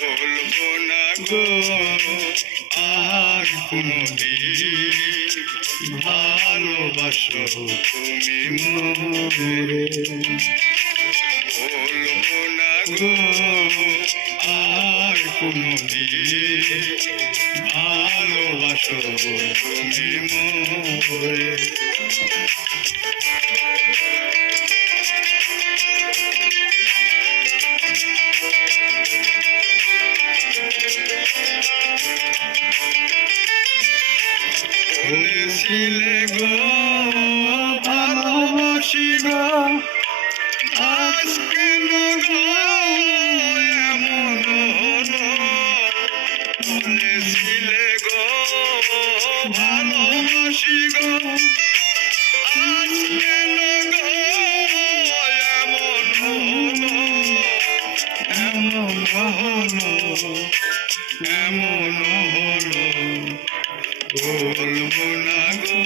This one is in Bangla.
বলবো না গো আর কোনদিন ভালোবাসো তুমি মোরে। বলবো না গো আর কোনদিন ভালোবাসো তুমি মোরে। বলেছিলে গো ভালোবাসি গো, আজ কেন গো এমন হলো। বলেছিলে গো ভালোবাসি গো, আজ কেন গো এমন হলো। এমন হলো, এমন হলো। বলবো না গো